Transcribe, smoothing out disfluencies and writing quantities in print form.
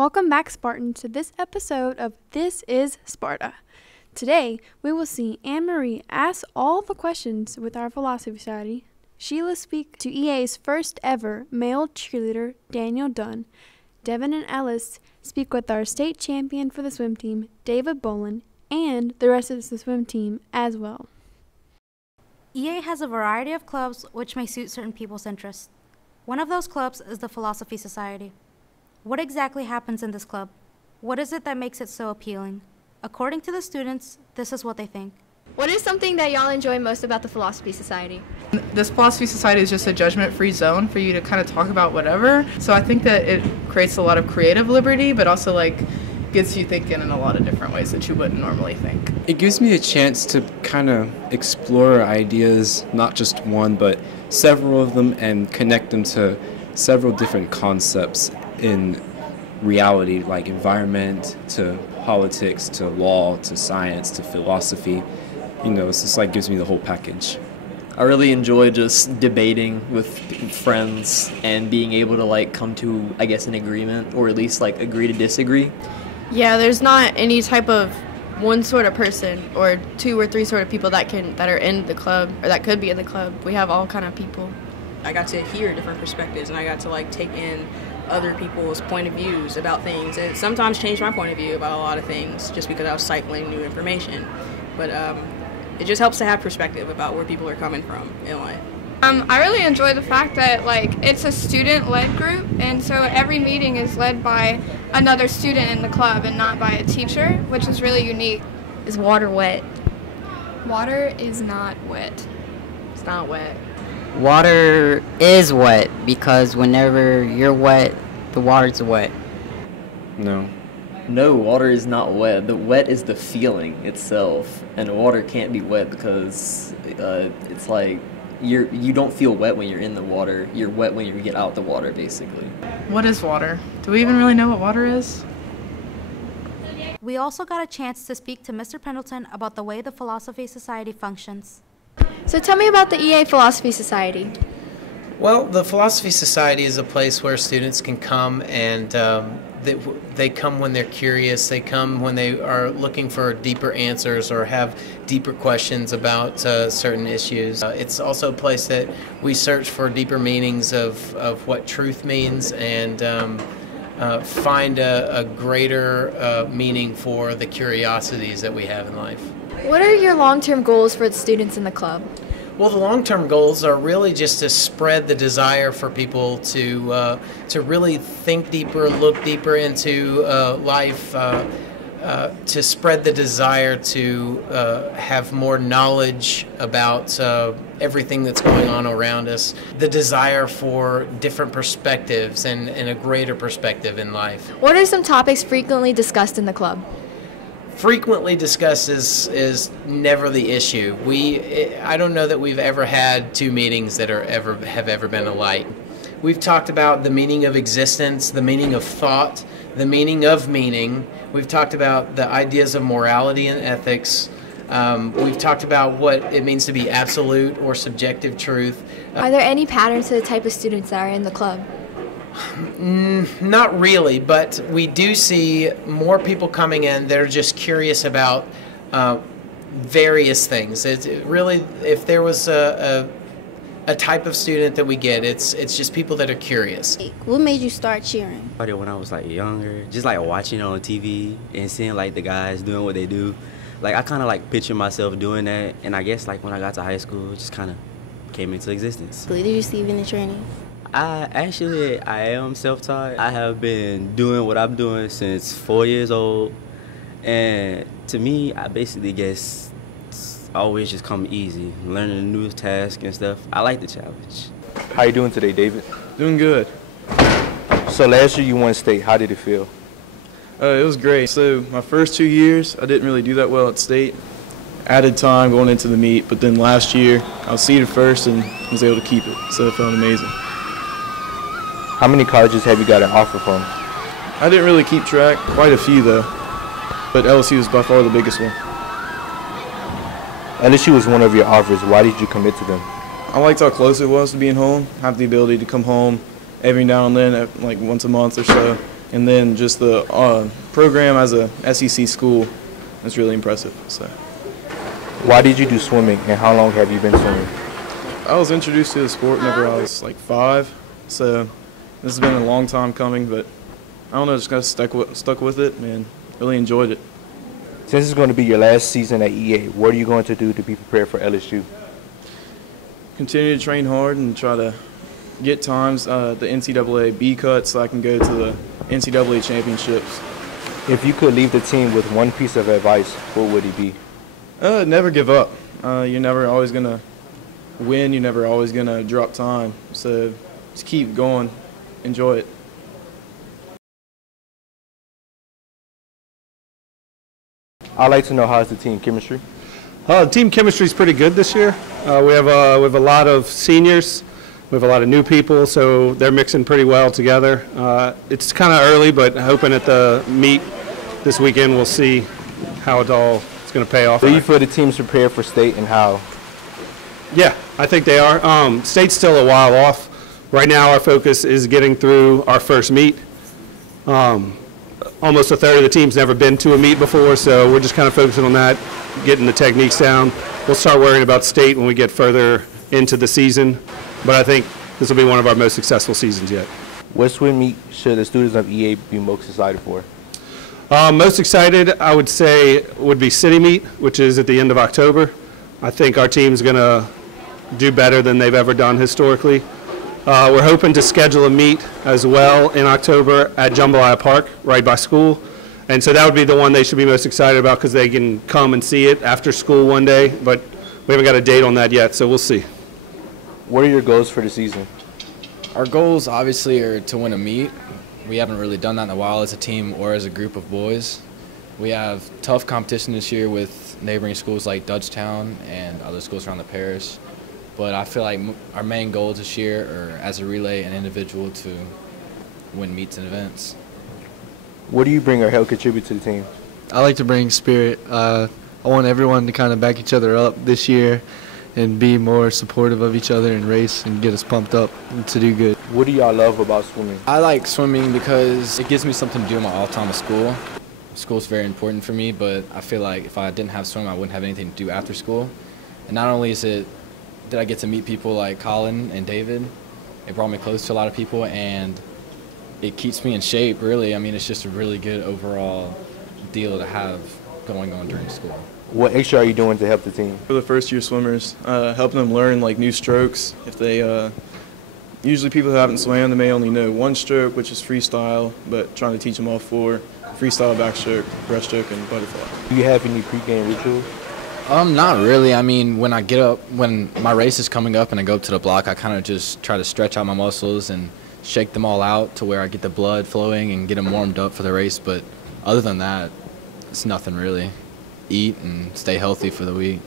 Welcome back, Spartans, to this episode of This is Sparta. Today, we will see Anne-Marie ask all the questions with our Philosophy Society, Sheila speak to EA's first ever male cheerleader, Daniel Dunn, Devin and Ellis speak with our state champion for the swim team, David Bolin, and the rest of the swim team as well. EA has a variety of clubs which may suit certain people's interests. One of those clubs is the Philosophy Society. What exactly happens in this club? What is it that makes it so appealing? According to the students, this is what they think. What is something that y'all enjoy most about the Philosophy Society? This Philosophy Society is just a judgment-free zone for you to kind of talk about whatever. So I think that it creates a lot of creative liberty, but also gets you thinking in a lot of different ways that you wouldn't normally think. It gives me a chance to kind of explore ideas, not just one, but several of them, and connect them to several different concepts in reality, like environment to politics to law to science to philosophy. It's just gives me the whole package. I really enjoy just debating with friends and being able to come to, I guess, an agreement, or at least agree to disagree. Yeah, there's not any type of one sort of person or two or three sort of people that are in the club or that could be in the club. We have all kind of people. I got to hear different perspectives, and I got to take in other people's point of views about things, and it sometimes changed my point of view about a lot of things just because I was cycling new information. But it just helps to have perspective about where people are coming from in life. I really enjoy the fact that it's a student-led group, and so every meeting is led by another student in the club and not by a teacher, which is really unique. Is water wet? Water is not wet. It's not wet. Water is wet because whenever you're wet, the water's wet. No, water is not wet. The wet is the feeling itself, and water can't be wet because it's you don't feel wet when you're in the water. You're wet when you get out the water, basically. What is water? Do we even really know what water is? We also got a chance to speak to Mr. Pendleton about the way the Philosophy Society functions. So tell me about the EA Philosophy Society. Well, the Philosophy Society is a place where students can come and they come when they're curious. They come when they are looking for deeper answers or have deeper questions about certain issues. It's also a place that we search for deeper meanings of what truth means and find a greater meaning for the curiosities that we have in life. What are your long-term goals for the students in the club? Well, the long-term goals are really just to spread the desire for people to really think deeper, look deeper into life, to spread the desire to have more knowledge about everything that's going on around us, the desire for different perspectives and a greater perspective in life. What are some topics frequently discussed in the club? Frequently discussed is never the issue. I don't know that we've ever had two meetings that have ever been alike. We've talked about the meaning of existence, the meaning of thought, the meaning of meaning. We've talked about the ideas of morality and ethics. We've talked about what it means to be absolute or subjective truth. Are there any patterns to the type of students that are in the club? Not really, but we do see more people coming in that are just curious about various things. If there was a type of student that we get, it's just people that are curious. What made you start cheering? When I was younger, just watching it on TV and seeing the guys doing what they do. I kind of picture myself doing that, and I guess when I got to high school, it just kind of came into existence. Did you receive any training? I am self-taught. I have been doing what I'm doing since 4 years old, and to me, I basically guess it's always just come easy, learning a new task and stuff. I like the challenge. How you doing today, David? Doing good. So last year you won state. How did it feel? It was great. So my first 2 years, I didn't really do that well at state. Added time going into the meet, but then last year I was seeded first and was able to keep it, so it felt amazing. How many colleges have you got an offer from? I didn't really keep track, quite a few though, but LSU was by far the biggest one. LSU was one of your offers. Why did you commit to them? I liked how close it was to being home, have the ability to come home, every now and then, like once a month or so. And then just the program as a SEC school is really impressive. So, why did you do swimming, and how long have you been swimming? I was introduced to the sport whenever I was like 5, so this has been a long time coming, but I don't know, just got stuck with it and really enjoyed it. Since it's going to be your last season at EA, what are you going to do to be prepared for LSU? Continue to train hard and try to get times the NCAA B cut so I can go to the NCAA championships. If you could leave the team with one piece of advice, what would it be? Never give up. You're never always going to win. You're never always going to drop time. So just keep going. Enjoy it. I'd like to know, how's the team chemistry? Team chemistry is pretty good this year. We have a lot of seniors. We have a lot of new people, so they're mixing pretty well together. It's kind of early, but hoping at the meet this weekend we'll see how it all is going to pay off. Do you feel the team's prepared for state, and how? Yeah, I think they are. State's still a while off. Right now our focus is getting through our first meet. Almost a third of the team's never been to a meet before, so we're just kind of focusing on that, getting the techniques down. We'll start worrying about state when we get further into the season, but I think this will be one of our most successful seasons yet. What swim meet should the students of EA be most excited for? Most excited, I would say, would be City Meet, which is at the end of October. I think our team's going to do better than they've ever done historically. We're hoping to schedule a meet as well in October at Jambalaya Park, right by school. And so that would be the one they should be most excited about because they can come and see it after school one day. But we haven't got a date on that yet, so we'll see. What are your goals for the season? Our goals obviously are to win a meet. We haven't really done that in a while as a team or as a group of boys. We have tough competition this year with neighboring schools like Dutchtown and other schools around the parish. But I feel like our main goals this year are, as a relay and individual, to win meets and events. What do you bring or help contribute to the team? I like to bring spirit. I want everyone to kind of back each other up this year and be more supportive of each other and race and get us pumped up to do good. What do y'all love about swimming? I like swimming because it gives me something to do in my off time at school. School's very important for me, but I feel like if I didn't have swim, I wouldn't have anything to do after school. And not only did I get to meet people like Colin and David, it brought me close to a lot of people, and it keeps me in shape, really. I mean, it's just a really good overall deal to have going on during school. What extra are you doing to help the team? For the first-year swimmers, helping them learn like new strokes. If they usually people who haven't swam, they may only know one stroke, which is freestyle, but trying to teach them all 4: freestyle, backstroke, breaststroke, and butterfly. Do you have any pre-game rituals? Not really. I mean, when my race is coming up and I go up to the block, I kind of just try to stretch out my muscles and shake them all out to where I get the blood flowing and get them warmed up for the race. But other than that, it's nothing really. Eat and stay healthy for the week.